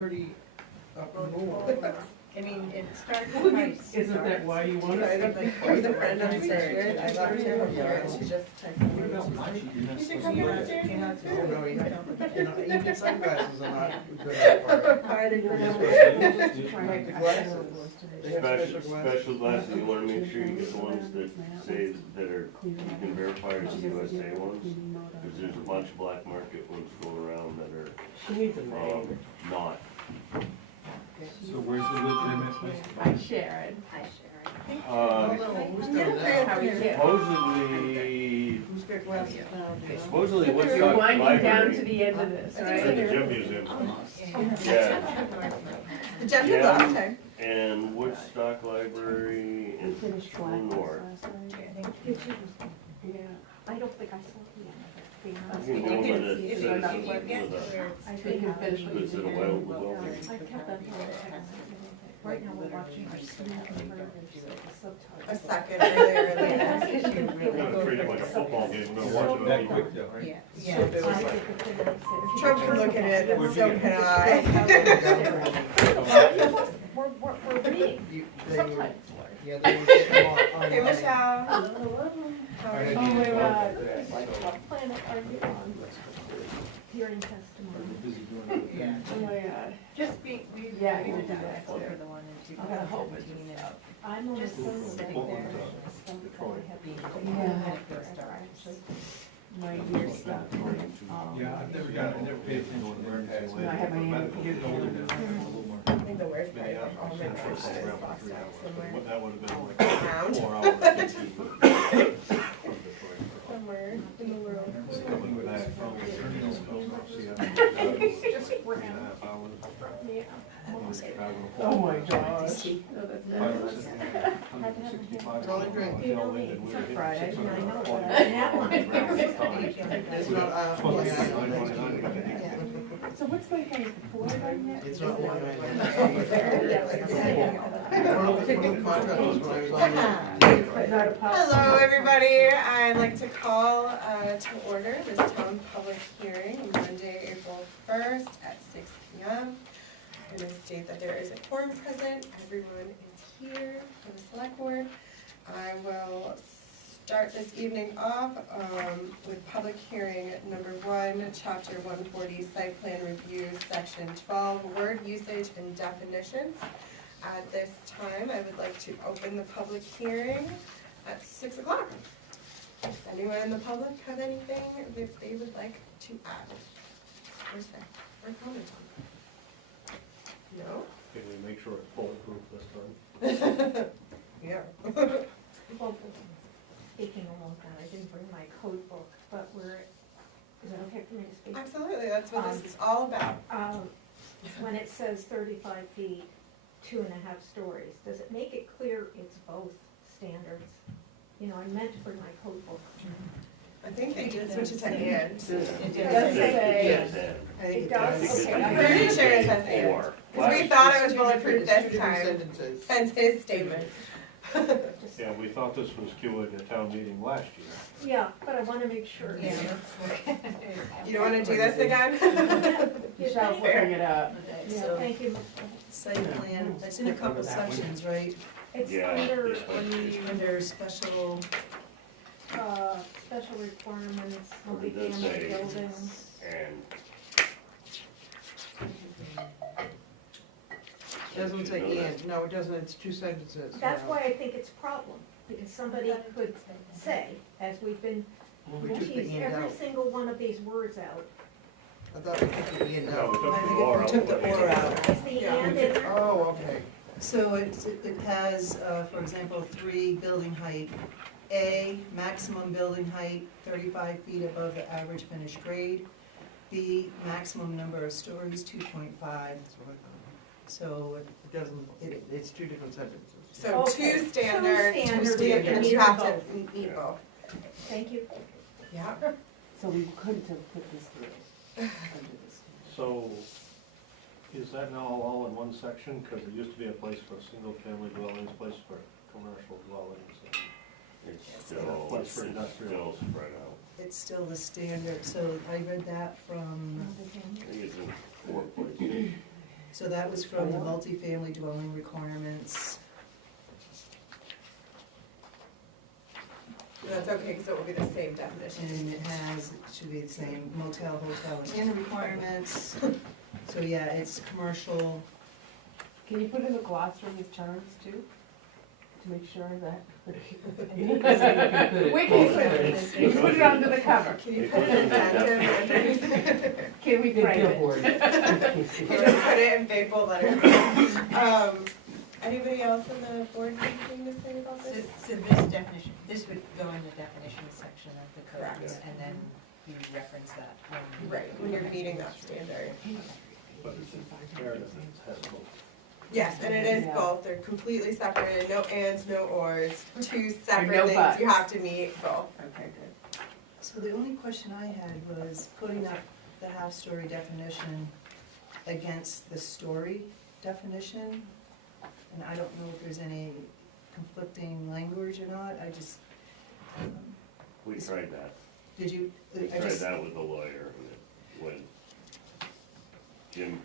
pretty up and moving. I mean, it starts. Isn't that why you want to? With a friend upstairs, I left her here, and she just texted me. You should come downstairs and have Oh, no, you know, even sunglasses are not good at Are they Like the glasses. They have special glasses. Special glasses, you wanna make sure you get the ones that say, that are, you can verify as USA ones, cause there's a bunch of black market ones going around that are, not. So where's the legitimate place? Hi Sharon. Hi, Sharon. Who's done that? How are you? Who's got glasses now? Supposedly You're Woodstock winding down to Library. the end of this, The right? gym museum. Yeah. Jeff did last time. And Woodstock Library and True North. Yeah. I don't think I saw the end of it. You can go with it, If with you a, get with where a, I think you finish what you with a did. well, I kept that whole text. Right now we're watching our sleep converters, so the A subtitles. second earlier. We're gonna treat it like a football game, we're gonna watch it That on quick though, right? Yeah. I think it's a nice- If Trump can look at it, and so can I. We're reading subtitles. Yeah, they were getting on. Hey, Michelle. How are I you? Oh my had God. It's like, what planet are you on? Hearing testimony. Yeah. Oh my God. Just be, we. Yeah, we we'll did do that that for too. the one in I gotta hope it's 2017 and I'm on the Just phone. sitting there. My ears stopped. Yeah, I've never got, I never paid attention to emergency I have my hand getting older now, a little more. I think the worst part is all my friends is lost out somewhere. That would have been like Around. 4 hours. Somewhere in the world. Just coming back from the terminal, so Just ran. Yeah. Oh my gosh. No, that's marvelous. Rolling drink. You know me, it's a Friday, Yeah, I know but It's not, Long Island. So what's my name? It's not Long Island. One of the contractors when I was on. But not a pop. Hello, everybody. I'd like to call to order this town public hearing Monday, April 1st at 6 p.m. I'm going to state that there is a quorum present. Everyone is here for the select board. I will start this evening off with public hearing number 1, chapter 140, site plan review, section 12, word usage and definitions. At this time, I would like to open the public hearing at 6 o'clock. Does anyone in the public have anything that they would like to add or say or comment on? No? Can we make sure it's bulletproof this time? Yeah. Well, speaking along that, I didn't bring my code book, but is it okay for me to speak? Absolutely, that's what this is all about. When it says 35 feet, 2.5 stories, does it make it clear it's both standards? You know, I meant to bring my code book. I think they did switch it to and. It does say. Yes, I think It does? Okay. I'm pretty sure it says and. Because we thought it was bulletproof It's two this different time, sentences. hence his statement. Just- Yeah, we thought this was queuing a town meeting last year. Yeah, but I want to make sure. Yeah. You don't want to do this again? Michelle's looking it up. Yeah, thank you. Site plan, that's in a couple sections, right? It's Yeah, under this one. the Under special, special requirements, What did that multifamily say? buildings. And. Doesn't say and, no, it doesn't, it's two sentences. That's why I think it's a problem, because somebody could say, as we've been, Well, we took the geez, and every out. single one of these words out. I thought we took the and No, we out. took I the think or we out. took the or out. Is the Yeah. and in there? Oh, okay. So it has, for example, 3 building height. A, maximum building height 35 feet above the average finished grade. B, maximum number of stories 2.5. That's what I thought. So It doesn't, it's two different sentences. So Okay. two standards, standards, you have to both. meet both. Thank you. Yeah. So we couldn't have put this through. Under this. So, is that now all in one section? Because it used to be a place for single-family dwellings, place for commercial dwellings. It's still, Place it's for industrial. still spread out. it's still the standard, so I read that from, I think it's in 4 places. So that was from the multifamily dwelling requirements. That's okay, because it will be the same definition. And it has, it should be the same motel, hotel, and inn requirements. So yeah, it's commercial. Can you put in the glossary of terms too? To make sure that. We can put it, you can put it under the cover. Can you put an addendum underneath? Can we frame it? Can you put it in big bold letters? Anybody else in the board have anything to say about So, this? so this definition, this would go in the definition section of the code, Correct. and then you reference that. Right, when you're meeting that standard. But Meredith has both. Yes, and it is Yeah. both, they're completely separated, no ands, no ors, two separate no things, buts. you have to meet both. Okay, good. So the only question I had was putting up the half-story definition against the story definition. And I don't know if there's any conflicting language or not, I just, We tried that. did you, We I tried just, that with the lawyer, and it went, Jim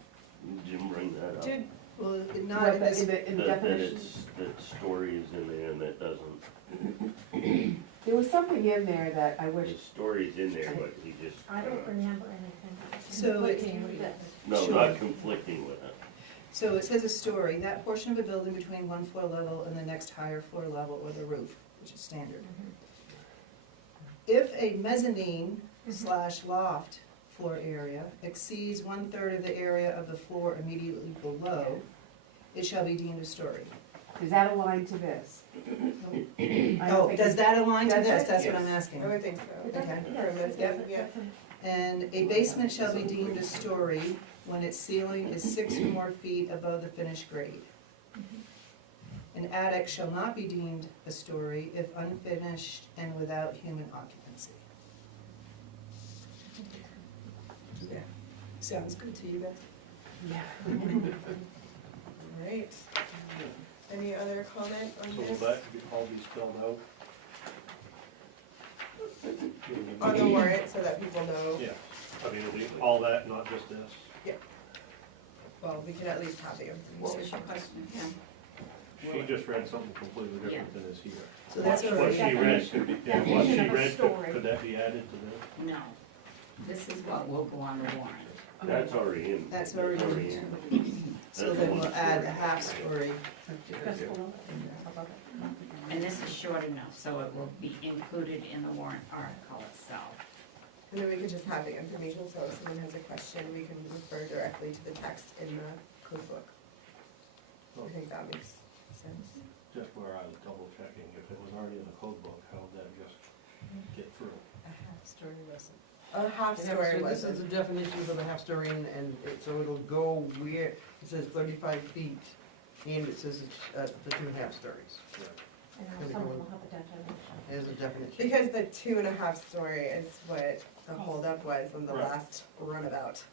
bring that up. Did, well, not What, in this, in the That definition? that story is in there and it doesn't. There was something in there that I The wish, story's in there, but he just, I don't remember anything So it- conflicting with this. no, Sure. not conflicting with it. so it says a story, that portion of a building between one floor level and the next higher floor level or the roof, which is standard. If a mezzanine / loft floor area exceeds 1/3 of the area of the floor immediately below, it shall be deemed a story. does that align to this? I don't Oh, think does it- that align to Does this? it? That's what I'm Yes. asking. I would think so. It doesn't- Okay. yes, it Yeah, does, yeah. definitely. And a basement shall be deemed a story when its ceiling is 6 or more feet above the finished grade. An attic shall not be deemed a story if unfinished and without human occupancy. Yeah. Sounds good to you guys? Yeah. Alright. Any other comment on So will this? that all be spelled out? On the warrant, so that people know, Yeah, I mean, it'll be all that, not just this. well, we can at least have the What was information. your question? She just read something completely different than is here. So that's What all What right. she read, could be- yeah, what she Definition of a read, story. could that be added to this? No, this is what will go on the warrant. That's already in. That's already in. So That's then one we'll add story. a half story. Just below. And this is short enough, so it will be included in the warrant article itself. And then we could just have the information, so if someone has a question, we can refer directly to the text in the code book. I think that makes sense. Just where I was double checking, if it was already in the code book, how would that just get through? A half story wasn't. A half And story so this is wasn't. the definition for the half story, and so it'll go where, it says 35 feet, and it says it's, the 2.5 stories, And now someone will have a definition. as a definition. Because the 2.5 story is what the holdup was on the Right. last runabout.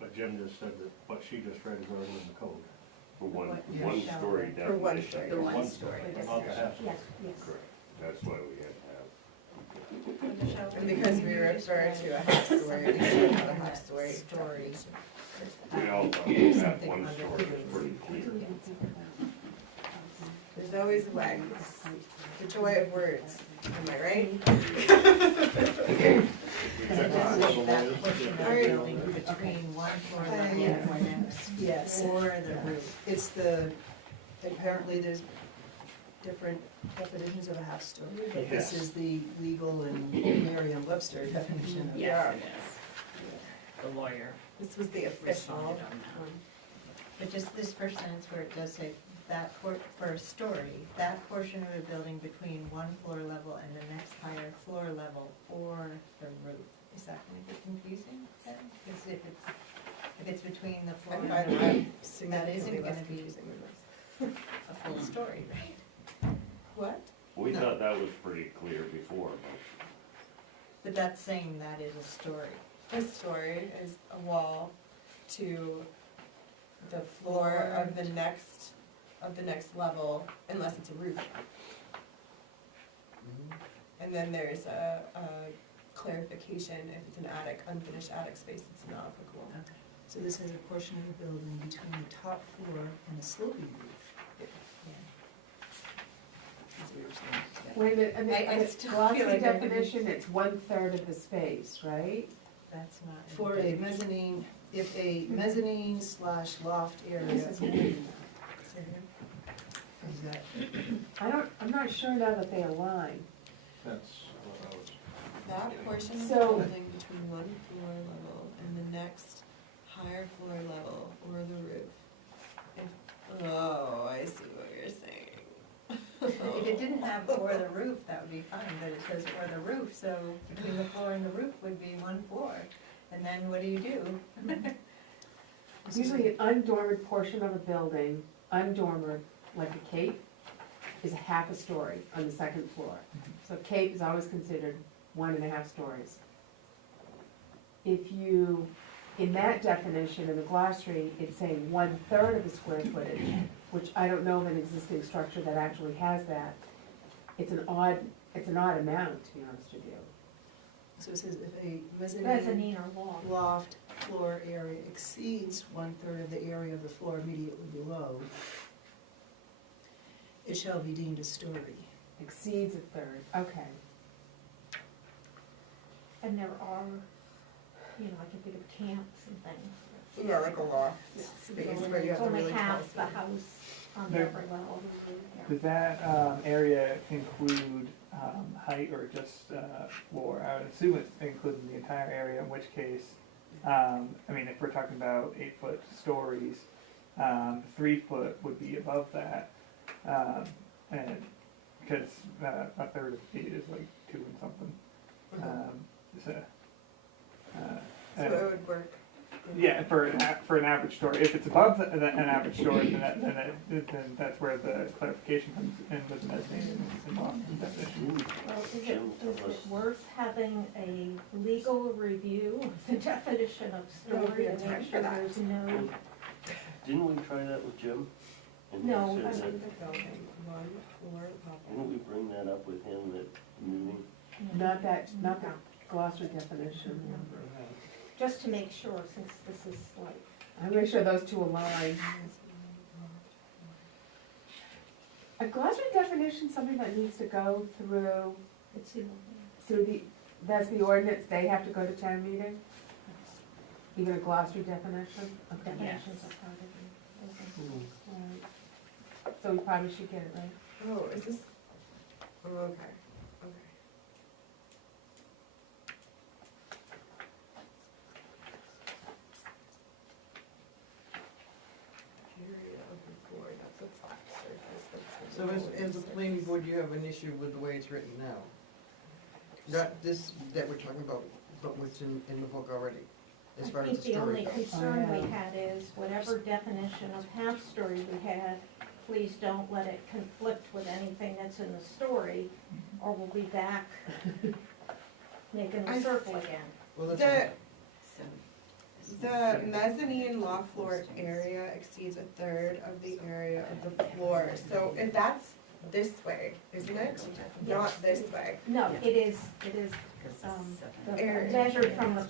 But Jim just said that what she just read is already in the code. For one Yeah. story For one definition. story. The one One story. Not the half. Yes, yes. Correct, that's why we had to have. And because we refer to a half story, we should have a half story definition. We all thought that one story was pretty clear. There's always a way. The joy of words, am I right? We checked with the lawyers, yeah. Alright. Building between one floor level Yeah. or next, Yes, or the roof. it's the, apparently there's different definitions of a half story, but this Yes. is the legal and Merriam-Webster definition of. Yes, it is. The lawyer This was the official responded on that. one. But just this first sentence where it does say that for a story, that portion of a building between one floor level and the next higher floor level or the roof. Is that going to be confusing then? Because if it's between the I floor find and the that roof, significantly less gonna be- confusing than this. a full story, right? What? We No. thought that was pretty clear before, But that's saying that is a story. A story is a wall to the floor of the next level, unless it's a roof. And then there's a clarification, if it's an attic, unfinished attic space, it's not applicable. So this is a portion of the building between the top floor and a sloping roof. That's what you're saying. Wait a minute, I mean, I in its still glossy feel like I can- definition, it's 1/3 of the space, right? That's not. in For the- a mezzanine, if a mezzanine slash loft area. This is moving Is that, I'm not sure now that they align. That's what I was. That portion of the So- building between one floor level and the next higher floor level or the roof. Oh, I see what you're saying. If it didn't have or the roof, that would be fine, but it says or the roof, so between the floor and the roof would be one floor. And then what do you do? Usually an undormered portion of a building, undormered, like a cape, is a half a story on the second floor. So cape is always considered 1.5 stories. If you, in that definition, in the glossary, it's saying 1/3 of the square footage, which I don't know of an existing structure that actually has that. It's an odd amount, to be honest with you. so it says if a mezzanine Mezzanine or wall. loft floor area exceeds 1/3 of the area of the floor immediately below, it shall be deemed a story. Exceeds 1/3, okay. And there are, I can think of camps and things. Yeah, like a loft space where you have It's to only really half the calculate. house on There- every level. Does that area include height or just floor? I would assume it's including the entire area, in which case, if we're talking about 8-foot stories, 3 foot would be above that. And because 1/3 of feet is like 2 and something. So it would work. yeah, for an average story. If it's above an average story, then that's where the clarification comes in with the mezzanine and loft definition. Well, is it worth having a legal review of the definition of No, we story to have time make for sure that. there's no, Didn't we try that with Jim? And he No, said I that- mean- The building, one floor level. Didn't we bring that up with him at the meeting? Not the glossary definition. just to make sure, since this is like, I'm gonna sure those two align. A glossary definition, something that needs to go through it's, that's the ordinance, they have to go to town meeting? Even a glossary definition? Okay. definitions are part of it. Alright. So we probably should get it right. Oh, is this, oh, okay, okay. Area of the floor, that's a flat surface, So as a planning board, you have an issue with the way it's written now? Not this, that we're talking about, but what's in the book already, as far I as think the the only story goes? concern we Oh, yeah. had is whatever definition of half-story we had, please don't let it conflict with anything that's in the story, or we'll be back making a circle again. Well, that's The, the mezzanine loft floor area exceeds 1/3 of the area of the floor, so if that's this way, isn't it? Not this way. No, it is, Area. measured from the,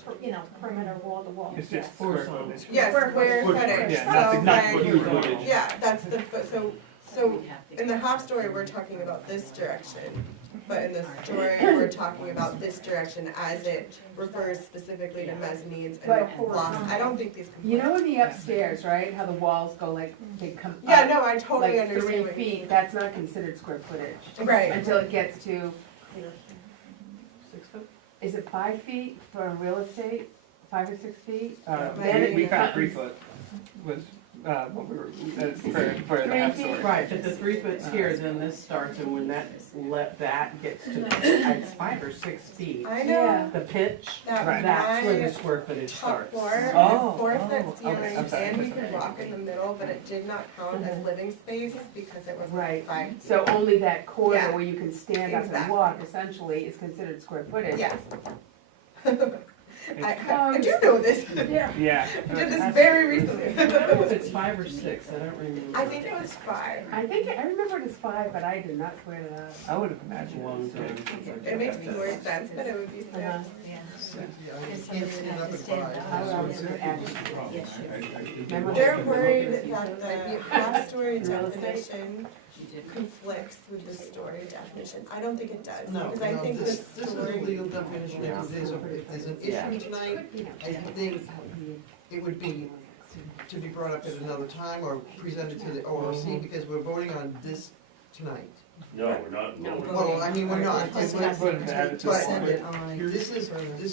perimeter wall to wall, It's yes. just square footage. Yes, Square square footage. footage, Yeah, that's so exactly like, what you're yeah, that's the foot, so in the half story, we're talking about this direction, but in the story, we're talking about this direction as it refers specifically to mezzanines and But- lofts. I don't think these. You know in the upstairs, right, how the walls go like, they come up? Yeah, no, I totally Like understand 3 what you feet, mean. that's not considered square footage. Right, Until it gets to, is it 5 feet for real estate, 5 or 6 feet? Then it We found becomes- 3 foot was what we were, for the 3 half feet? story. Right, but the 3 foot's here, then this starts, and when that gets to, it's 5 or 6 feet. I Yeah. know The pitch, that that's where the my square footage top starts. floor, Oh, 4-foot okay, ceiling, I'm sorry, and you I'm could sorry. walk in the middle, but it did not count as living space because it was Right. 5 feet. So only that corner Yeah. where you can stand up and Exactly. walk essentially is considered square footage. Yes. I do know this. Yeah. I did this very recently. I don't know if it's 5 or 6, I don't remember. I think it was 5. I remember it as 5, but I did not swear to that. I would have imagined Long it was time. six. It makes more sense that it would be 6. Uh-huh. Yeah. Yeah, I Because can't somebody's see gonna have nothing to stand but up. I was adding. Yes, you Remember They're that? worried that the half-story Real estate? definition conflicts with the story definition. I don't think it does, No, because I no, think the this is a story. legal definition. If there's an issue tonight, I think it would be to be brought up at another time or presented to the ORC, because we're voting on this tonight. No, we're not voting. Well, I mean, we're not, Just but have But add to it send it on. this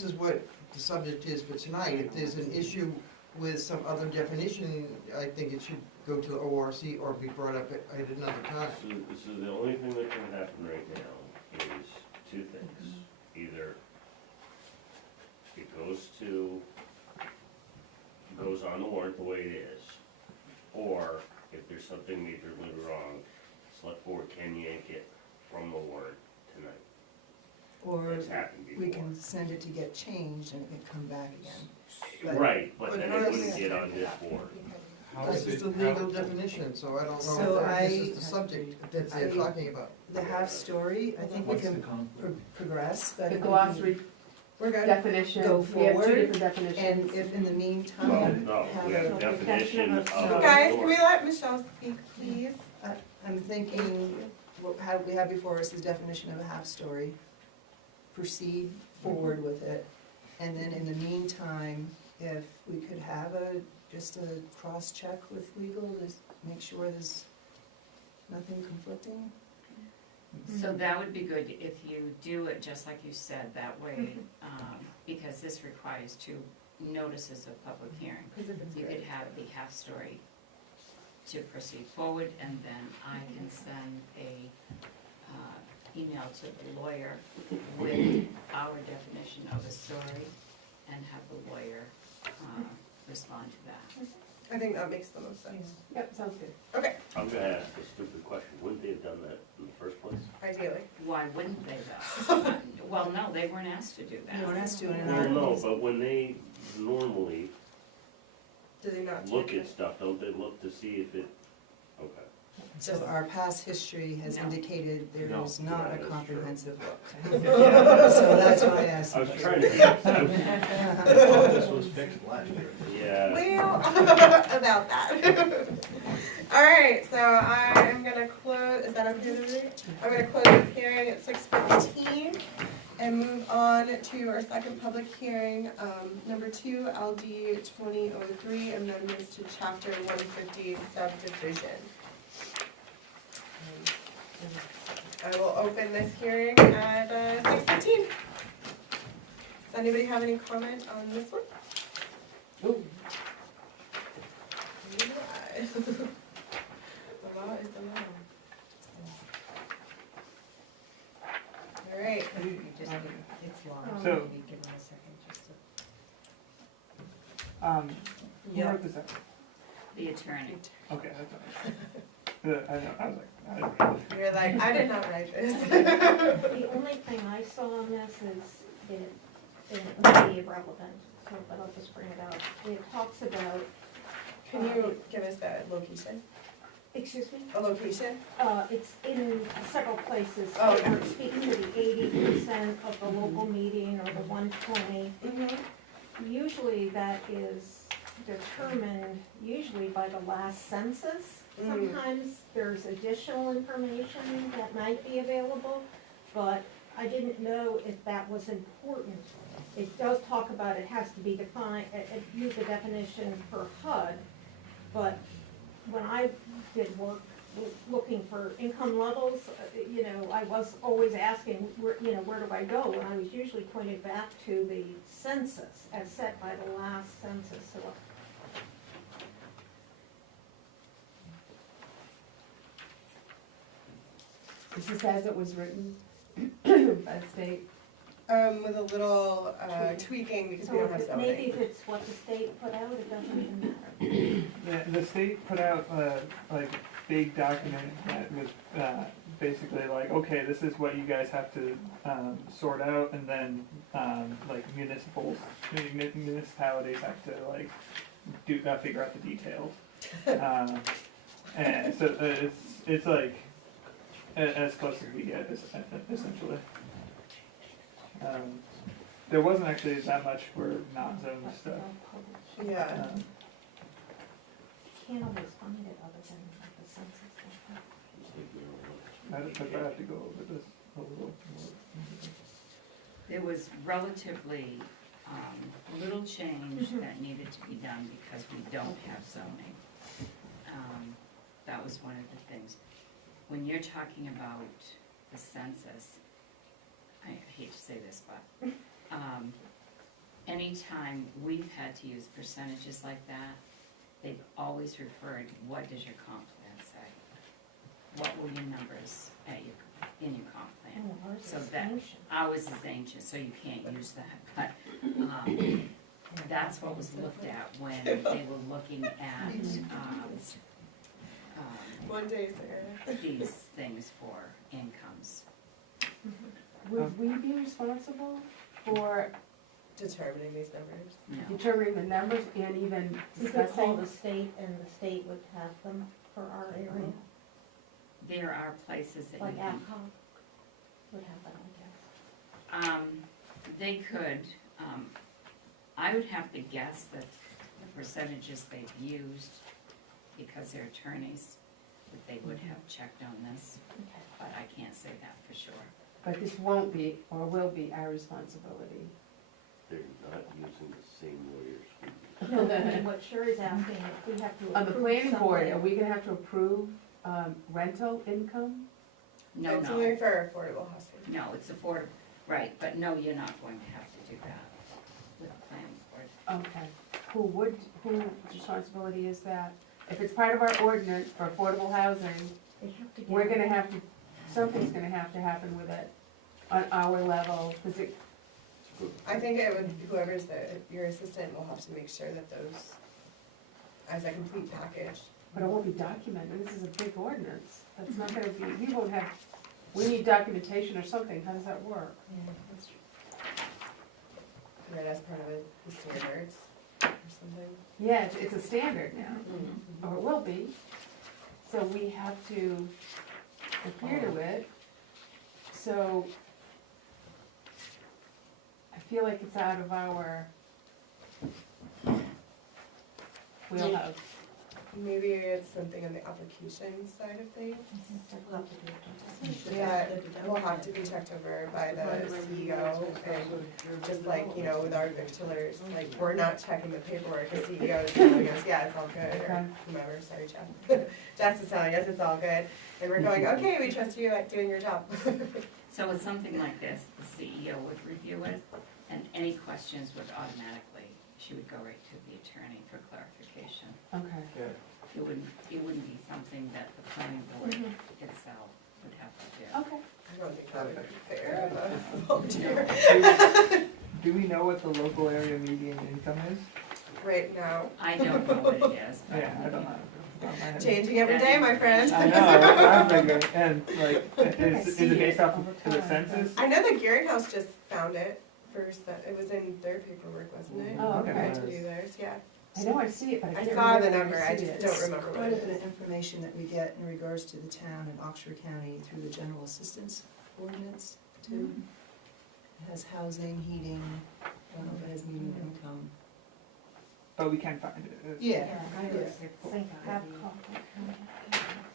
is what the subject is for tonight. If there's an issue with some other definition, I think it should go to the ORC or be brought up at another time. So the only thing that can happen right now is 2 things. Either it goes on the warrant the way it is, or if there's something majorly wrong, select board can yank it from the warrant tonight. Or It's happened we before. can send it to get changed and it can come back again. But- Right, but But then how it does- wouldn't get on this board. This is the legal definition, so I don't So know if I- this is the subject that they're I- talking about. The half-story, I think we can progress, but The if we glossary We're good. definition, Go we have 2 forward, different and definitions. if in the Well, meantime, no, we have have definition of Guys, the Guys, can we door. let Michelle speak, please? I'm thinking, what we have before us is definition of a half-story. Proceed forward with it, and then in the meantime, if we could have just a cross-check with legal, to make sure there's nothing conflicting. So that would be good if you do it just like you said, that way, because this requires 2 notices of public hearing. You could have the half-story to proceed forward, and then I can send a email to the lawyer with our definition of a story, and have the lawyer respond to that. I think that makes the most sense. Yep, sounds good. Okay, I'm gonna ask a stupid question. Wouldn't they have done that in the first place? ideally. Why wouldn't they though? Well, no, they weren't asked to do that. No one has to, and Well, no, but when they normally Do they not? look check at stuff, don't they look to see if it, okay. so our past history has No. indicated there No. is not Yeah, a that's comprehensive look. Yeah. So that's why I asked. I was you. trying to be, I was- This was fixed last year. yeah. Well, about that. All right, so I am gonna close, is that okay with everybody? I'm gonna close this hearing at 6:15 and move on to our second public hearing, number 2, LD 2003, amendments to chapter 150 subdivision. I will open this hearing at 6:15. Does anybody have any comment on this one? Ooh. The law is the law. All right, You just, it's long, So- maybe give them a second just to. Who Yeah. wrote this up? The attorney. Okay, that's all right. I was like, I didn't read this. you're like, I did not write this. The only thing I saw on this is it may be irrelevant, so, but I'll just bring it up. It talks about, Can you give us the location? excuse me, A location? it's in several places. Oh, Where it speaks to the 80% of the local meeting or the 120. Mm-hmm. Usually that is determined usually by the last census. Sometimes there's additional information that might be available, but I didn't know if that was important. It does talk about it has to be defined, use the definition for HUD, but when I did work looking for income levels, I was always asking, where do I go? And I was usually pointed back to the census as set by the last census. So This is as it was written by the state. With a little tweaking because we don't have so maybe zoning. if it's what the state put out, it doesn't even matter. The state put out like a big document that was basically like, okay, this is what you guys have to, sort out, and then, like municipalities have to like figure out the details. And so it's like, as close as we get, essentially. There wasn't actually that much for non-zone stuff. Yeah. Can't always find it other than like the census and stuff. I have to go over this a little more. There was relatively little change that needed to be done because we don't have zoning. That was one of the things. When you're talking about the census, I hate to say this, but anytime we've had to use percentages like that, they've always referred, what does your comp plan say? What were your numbers in your comp plan? Oh, ours So is that, ancient. ours is ancient, so you can't use that, but, that's what was looked at when they were looking at, One day, Sarah. these things for incomes. Would we be responsible for Determining these numbers. No, determining the numbers and even We could call discussing? the state and the state would have them for our area, there are places that you like can, APCOG would have that, I guess. they could, I would have to guess that the percentages they've used, because they're attorneys, that they would have checked on this, Okay. but I can't say that for sure. But this won't be, or will be, our responsibility. They're not using the same lawyers. No, I mean, what Sherry's asking, if we have to approve On the planning board, something- are we gonna have to approve rental income? No, It's no, only for affordable housing. no, it's affordable, right, but no, you're not going to have to do that with the planning board. Okay. Whose responsibility is that? If it's part of our ordinance for affordable housing, They have to get. we're gonna have to, something's gonna have to happen with it on our level, because it, I think it would, whoever's your assistant will have to make sure that those, as a complete package. but it won't be documented, this is a big ordinance. That's not gonna be, we won't have, we need documentation or something, how does that work? Right, as part of the standards or something. Yeah, it's a standard now, or it will be. So we have to adhere to it. So I feel like it's out of our wheelhouse. Maybe it's something on the application side of things. We'll have to do it. That will have to be checked over by the CEO, and just like, you know, with our victualers, like, we're not checking the paperwork, the CEO is telling us, yeah, it's all good, or Okay. whomever, sorry, Jeff. Jess is telling us it's all good, and we're going, okay, we trust you at doing your job. So with something like this, the CEO would review it, and any questions would automatically, she would go right to the attorney for clarification. Okay. It wouldn't be something that the planning board itself would have to do. Okay. I don't think that would be fair of a volunteer. Do we know what the local area median income is? Right now, I don't know what it is, but. Yeah, I don't know. changing every day, my friend. I know, that's what I'm thinking, and like, I is see it based it off all of the the time, census? I know the Gearing House just found it first, that it was in their paperwork, wasn't it? Oh, okay. Right to do theirs, yeah. I know I see it, but I I can't saw the remember number, where I see just it. don't remember what Quite it a bit is. of information that we get in regards to the town and Oxford County through the general assistance ordinance too. It has housing, heating, I don't know if it has median income. But we can find it. It's- Yeah, I yeah. think APCOG.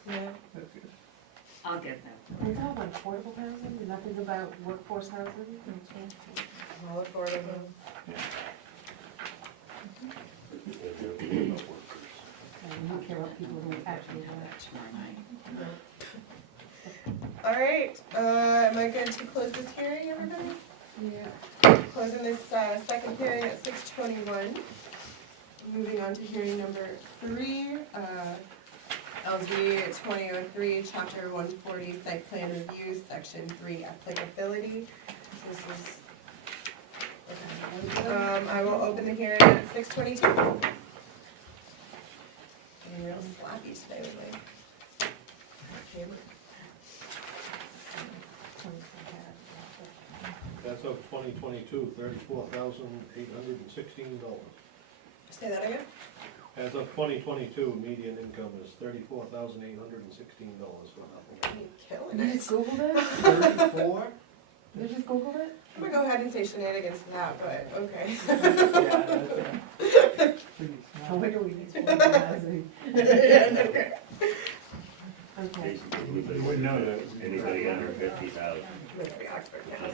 Yeah. That's good. I'll get that. It's all about affordable housing, and nothing about workforce housing? All affordable. And we don't care about people who actually Have work. that tomorrow night. All right, am I good to close this hearing, everybody? Yeah. Closing this second hearing at 6:21. Moving on to hearing number 3, LG 2003, Chapter 140, Site Plan Review, Section 3, Applicability. This is, I will open the hearing at 6:22. I'm real sloppy today with my camera. As of 2022, $34,816. Say that again? As of 2022, median income is $34,816 for Bethel. You're killing You it. just Googled it? 34? You just Googled it? I'm gonna go ahead and say shenanigans to that, but okay. Yeah, that's pretty I small. wonder we need to organizing. Yeah, okay. Okay. Basically, anybody under 50,000. Maybe Oxford County.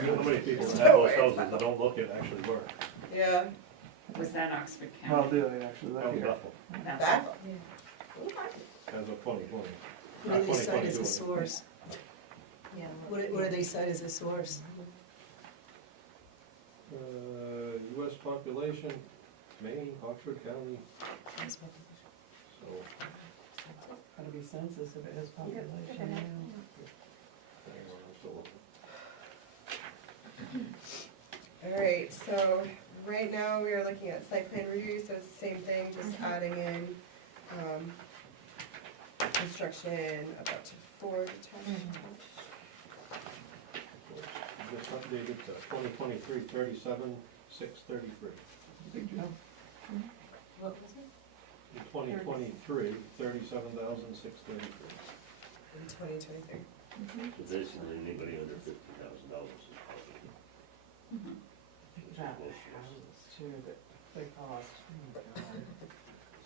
You know how many people There's have no those way it's houses that don't look it actually work? Yeah. Was that Oxford Well, County? do they actually That live was here? Bethel, That? as of 2020. What do they cite as a 2022. source? What do they cite as a source? US population, Maine, Oxford County, so. Gotta be census if it is population. hang on, I'm still looking. Alright, so right now we are looking at site plan review, so it's the same thing, just adding in, construction of up to 4 detached. Just updated to 2023, 37,633. What was it? In 2023, 37,633. In 2023. So basically, anybody under $50,000 is probably. That houses too, that they cost.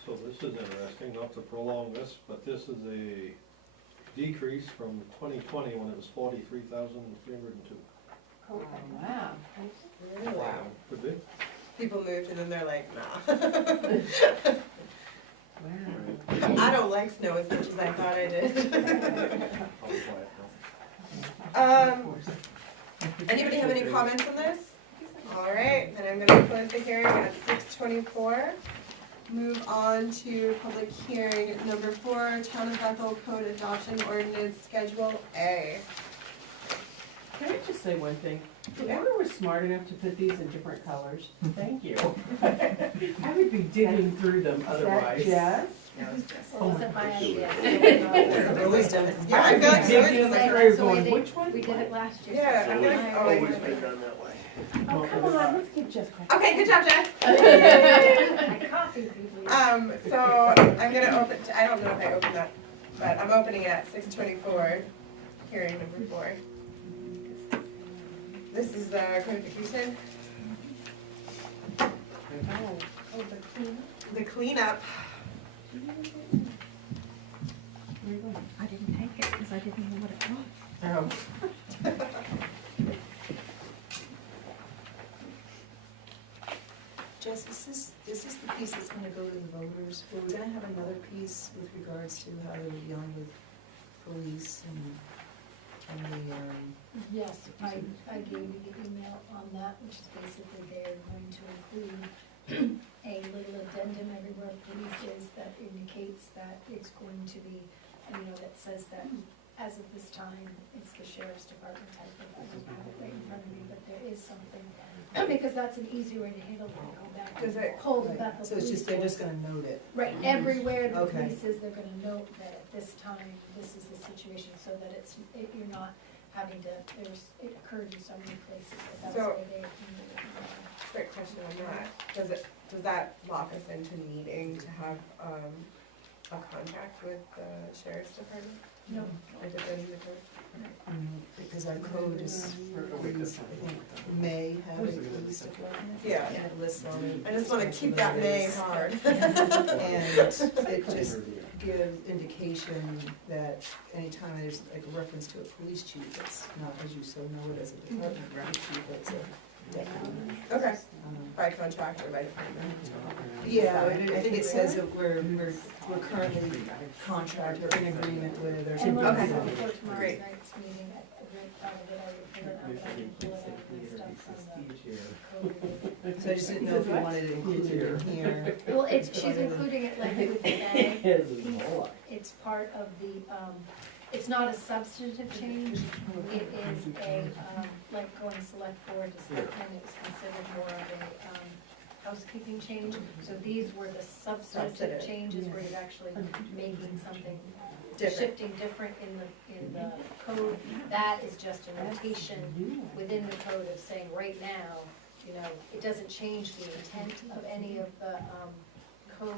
So this is interesting, not to prolong this, but this is a decrease from 2020 when it was 43,302. Oh, wow. Really? Wow. Could be. People moved and then they're like, nah. Wow. I don't like snow as much as I thought I did. I'll be quiet now. Anybody have any comments on this? Alright, then I'm gonna close the hearing at 6:24. Move on to public hearing number 4, Town of Bethel Code Adoption Ordinance Schedule A. Can I just say one thing? Whoever was smart enough to put these in different colors, thank you. I would be digging through them otherwise. Is that Jess? Oh my Wasn't my gosh. idea. They've always done it. Yeah, I feel like Digging so. through That's the way going, they- which one? We did it last year. Yeah, I feel like always. Always been done that way. Oh, come on, let's give Jess credit. Okay, good job, Jess. I copied people. So I'm gonna open, I don't know if I opened that, but I'm opening it at 6:24, hearing number 4. This is codification, Oh, the clean. the cleanup. I didn't take it because I didn't know what it was. Oh. Jess, is this the piece that's gonna go to the voters? Or we're gonna have another piece with regards to how they're dealing with police and the, Yes, I gave you the email on that, which is basically they're going to include a little addendum everywhere police is that indicates that it's going to be, that says that as of this time, it's the sheriff's department type of, I don't have it right in front of me, but there is something, because that's an easier way to handle it, go back Does it- and pull the Bethel so it's police just, they're just force. gonna note it. Right, everywhere the Okay. police is, they're gonna note that at this time, this is the situation, so that you're not having to, it occurred in so many places, but that's So- why they included it. Quick question on that, does that lock us into needing to have a contract with the sheriff's department? No, Or does that need to go? Because our code is, I think, may have a police department. Yeah. And it lists on it. I just wanna keep that name hard. And it just gives indication that anytime there's like a reference to a police chief, it's not, as you so know it as a department, right, chief, it's a deputy. Okay, Um, by contract or by department? Yeah, I think it says that we're currently contract or in agreement with or and something. we'll Okay. have before tomorrow Great. night's meeting, I would already put it up, but I can pull it out and stuff from the code. So I just didn't know if you wanted it included in here. Well, she's including it like with the ag piece, it's part of the, it's not a substantive change, it is a, like going select board to select, and it's considered more of a, housekeeping change. So these were the substantive Substantive. changes where you're actually making something, Different. shifting different in the code. That is just a notation within the code of saying right now, you know, it doesn't change the intent of any of the code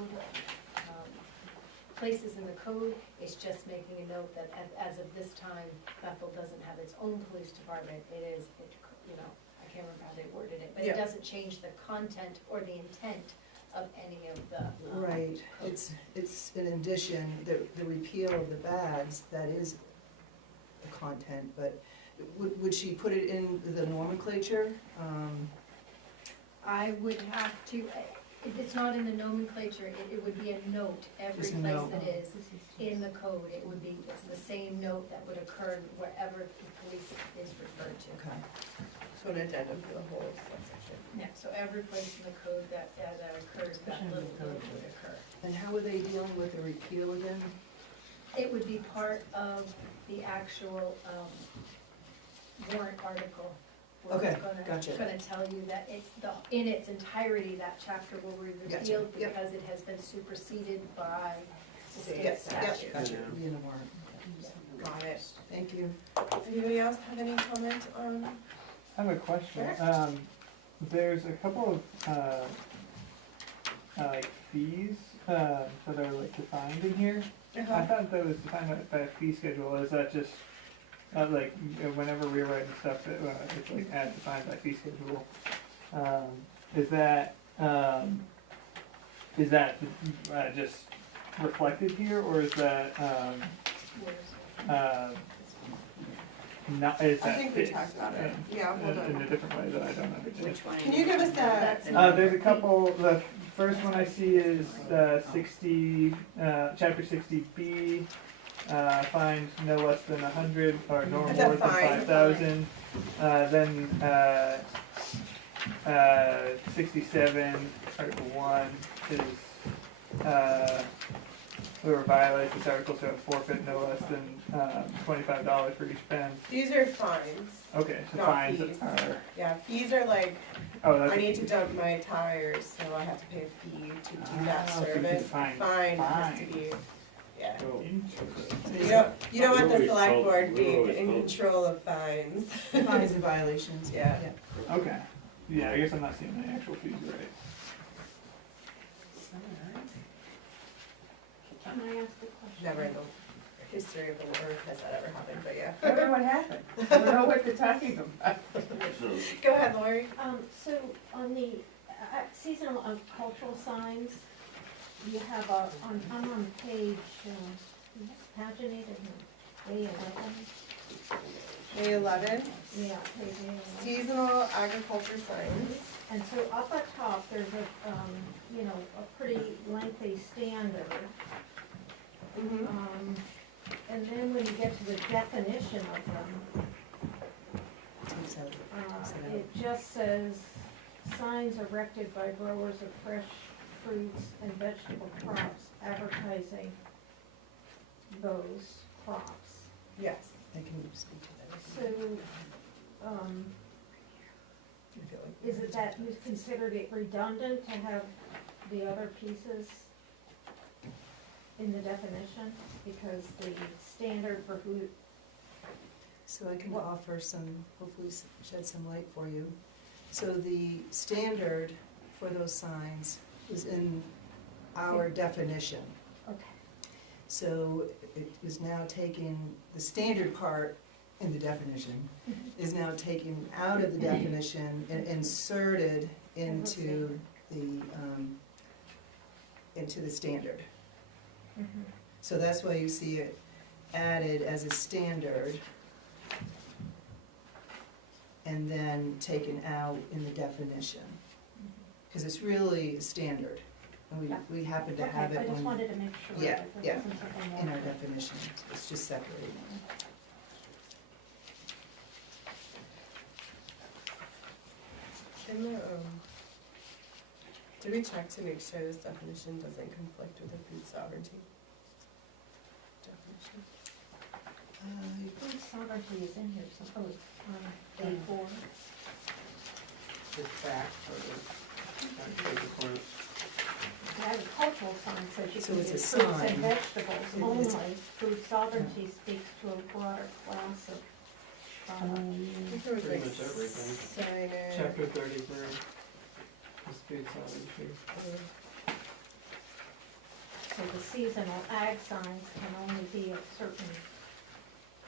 places in the code. It's just making a note that as of this time, Bethel doesn't have its own police department. It is, you know, I can't remember how they worded it, but it Yeah. doesn't change the content or the intent of any of the. Right, code. it's in addition, the repeal of the bags, that is a content, but would she put it in the nomenclature? I would have to, if it's not in the nomenclature, it would be a note every Just a place note. it is in the code. It would be, it's the same note that would occur wherever the police is referred to. Okay. So an addendum to the whole subsection. Yeah, so every place in the code that occurs, that little note would occur. And how are they dealing with the repeal again? It would be part of the actual warrant article. Where Okay, it's gotcha. gonna tell you that it's in its entirety, that chapter will be Gotcha, repealed yep. because it has been superseded by the state Yep, statute. Gotcha, it'll be in the warrant. Got it. Thank you. Anybody else have any comment on? I have a question. Sure. There's a couple of, like fees, that are like defined in here. I thought that was defined by a fee schedule. Is that just, like, whenever we're writing stuff, it's like as defined by fee schedule? Is that just reflected here, or is that, not, is I that think we fixed talked about it. Yeah, hold in on. a different way that I don't understand? Which one? Can you give us that? There's a couple, the first one I see is, 60, chapter 60B, fines no less than 100 or no more That's a than fine. 5,000. Then, 67, article 1 is, whoever violates this article shall forfeit no less than, $25 for each offense. These are fines. Okay, so Not fines fees. are, Yeah, fees are like, oh, that's. I need to dump my tires, so I have to pay a fee to do that Ah, so you can service. fine Fine has to fines. be, yeah. Oh, You don't want the We're always select told- board we're being always in told. control of fines. Fines and violations. Yeah. Okay, yeah, I guess I'm not seeing the actual fees right. Can I ask a question? Never in the history of the world has that ever happened, but yeah. I don't know what happened. I don't know what they're talking about. So, Go ahead, Lori. So on the seasonal cultural signs, you have I'm on page, paginated, A11. A11, Yeah, page A11. seasonal agriculture signs. And so up at top, there's a pretty lengthy standard. Mm-hmm. And then when you get to the definition of them, Takes out- it just says, signs erected by growers of fresh fruits and vegetable crops advertising those crops. Yes. I can speak to that. So, I feel like- is it that you considered it redundant to have the other pieces in the definition? Because the standard for who, So I can offer some, hopefully shed some light for you. So the standard for those signs is in our definition. okay, So it is now taking, the standard part in the definition is now taken out of the definition and inserted into the standard. So that's why you see it added as a standard and then taken out in the definition. Because it's really a standard, and we happen to have okay, I it just on, wanted to make sure Yeah, that yeah, there wasn't something in our more. definition, it's just separated. In the, did we check to make sure this definition doesn't conflict with the food sovereignty definition? Food sovereignty is in here, suppose, A4. The back, or The agricultural sign says you So can it's do a fruits and sign. vegetables It is. only. Food sovereignty speaks to a broader class of products. I think there was Pretty like much everything. signage. Chapter 33 is food sovereignty. So the seasonal ag signs can only be of certain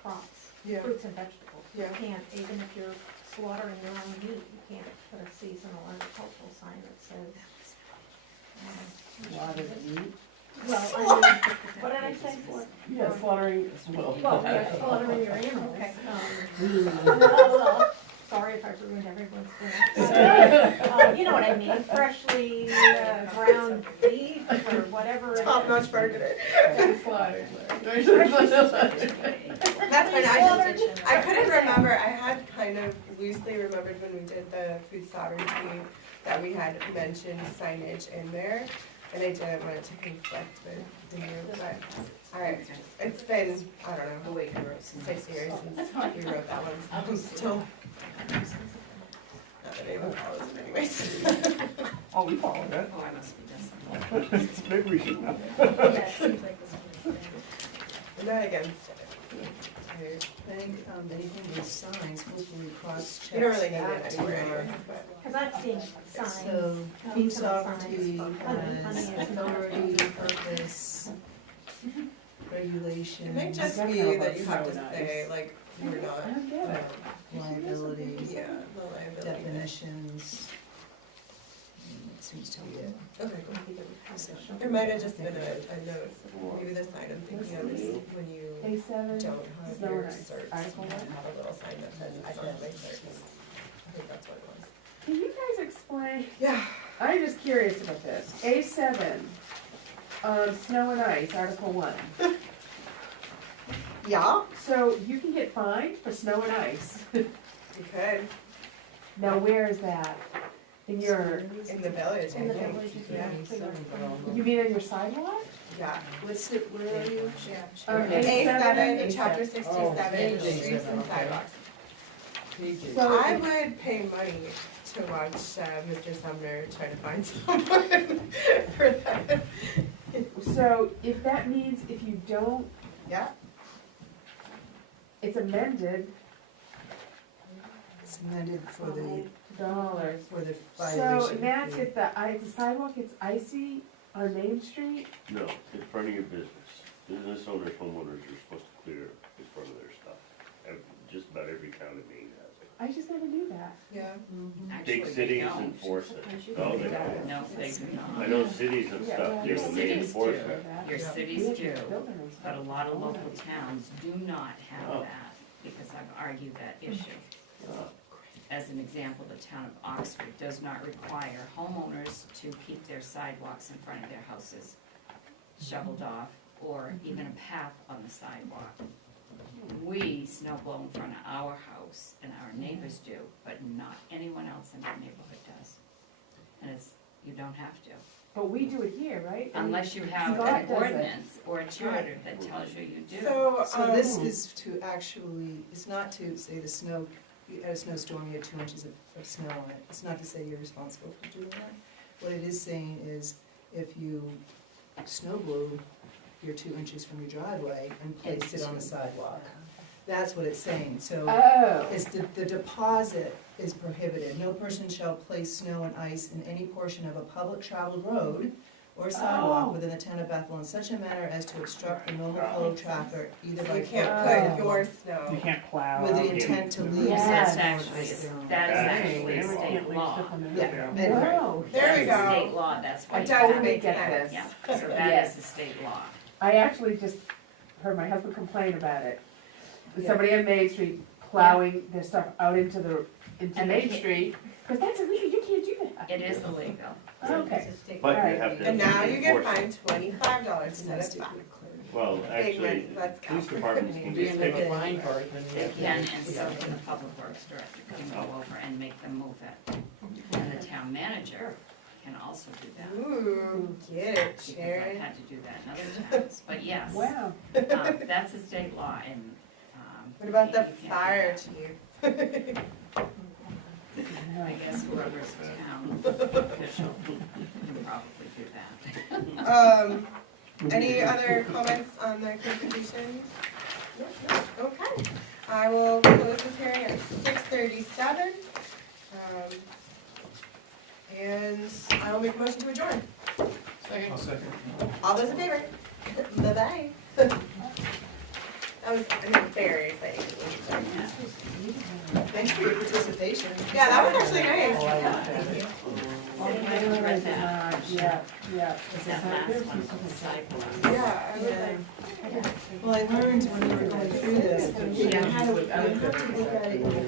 crops, Yeah, fruits and vegetables. You Yeah. can't, even if you're slaughtering your own meat, you can't put a seasonal agricultural sign that says. Slaughtered meat. Well, I mean, what did I say for? Yeah, slaughtering, Well, yeah, slaughtering your animal, okay. Well, sorry if I ruined everyone's dinner. You know what I mean, freshly ground beef or whatever. it is. top-notch burger. slaughtered. That's fine, I couldn't remember, I had kind of loosely remembered when we did the food sovereignty that we had mentioned signage in there, and I didn't want it to conflict with the new, but, alright, it's been, I don't know, The way you wrote some. 6 years since we wrote that one, I'm still. Not that anyone follows it anyways. Oh, we followed it. Oh, I must be done something. Maybe we should know. Yeah, it seems like this one's been. I'm not against it. I think anything with signs, hopefully cross-checks You don't really need that it to anywhere our- anyways, but. Cause I've seen signs. So, food seasonal sovereignty signs. has Honey is authority, purpose, regulation. It might just I be don't know that you about have to snow and say, ice. like, you're not, I don't get it. Liability, yeah, the liability. definitions. That seems to be it. Okay, cool. There might have just been a note, maybe the sign I'm thinking of is when you A7, don't have snow your and ice. certs, Article you one. have a little sign that says, I don't have my certs. I think that's what it was. Can you guys explain, Yeah. I'm just curious about this. A7, snow and ice, Article 1. Yeah, So you can get fined for snow and ice. you could, Now, where is that? In your, in the village, I In the think. village, Yeah, you mean on your sidewalk? yeah. What's it, where are you? A7, chapter Oh, 67, streets and sidewalks. So I would pay money to watch Mr. Sumner try to find someone for that. So if that means if you don't, Yeah, it's amended It's amended for the, $5. for the So, violation. and that's if the sidewalk gets icy on Main Street? No, in front of your business. Business owners, homeowners are supposed to clear in front of their stuff. Just about every town in Maine has it. I just never knew that. yeah. Actually, Big they cities don't. enforce it. No, they don't. No, they do I not. know cities and Yeah, stuff, well, do, your and they cities enforce do. it. Your Yeah. cities do, Building and but a stuff. lot of local towns do not have Oh. that, because I've argued that issue. Uh, As an example, the town of Oxford does not require homeowners to keep their sidewalks in front of their houses shoveled off, or even a path on the sidewalk. We snow blow in front of our house, and our neighbors do, but not anyone else in our neighborhood does. And it's, you don't have to, But we do it here, right? I mean, unless you have Scott an does it. ordinance or a charter that tells you you do. So, So this is to actually, it's not to say the snow, you had a snowstorm, you had 2 inches of snow on it. It's not to say you're responsible for doing that. What it is saying is if you snow blew your 2 inches from your driveway and placed it on the sidewalk. That's what it's saying, so Oh, it's the deposit is prohibited. No person shall place snow and ice in any portion of a public traveled road or sidewalk Oh. within the town of Bethel in such a manner as to obstruct the normal flow of traffic, either by you foot can't or put by your You snow. can't plow. with the out. intent to leave Yeah. That's snow and actually, ice down. that is That's actually state law. state law. Yeah. wow. There we That's go. state law, that's why. It you does have make get sense. this. Yeah, so that Yes. is the state law. I actually just heard my husband complain about it. Yeah. Somebody on Main Street plowing their stuff out into And Main they- Street, because that's illegal, you can't do that. It is illegal. Okay. But you Alright. have to And now you get enforce it. fined $25 It's instead nice of to $5. get clarity. Well, actually, Let's go. police departments can get They have tickets. a fine for it, then They you can, and so can the public works director can go over and make them move it. And the town manager can also do that. Ooh, get it, Because I've Sharon. had to do that in other towns, but yes, Wow. that's a state law and, What about the you can't do fire that. chief? I guess whoever's town official can probably do that. Any other comments on the contribution? Okay, I will close this hearing at 6:37. And I will make a motion to adjourn. I'll second. All those in favor? Bye-bye. That was very exciting. Thanks for your participation. Yeah, that was actually nice. Oh, I like that. Thank you. Oh, I haven't read that. Yeah, yeah. Is that last one from the sidewalk? Yeah, I was like. Well, I learned when we were going through this, that you Yeah. had to look at it in the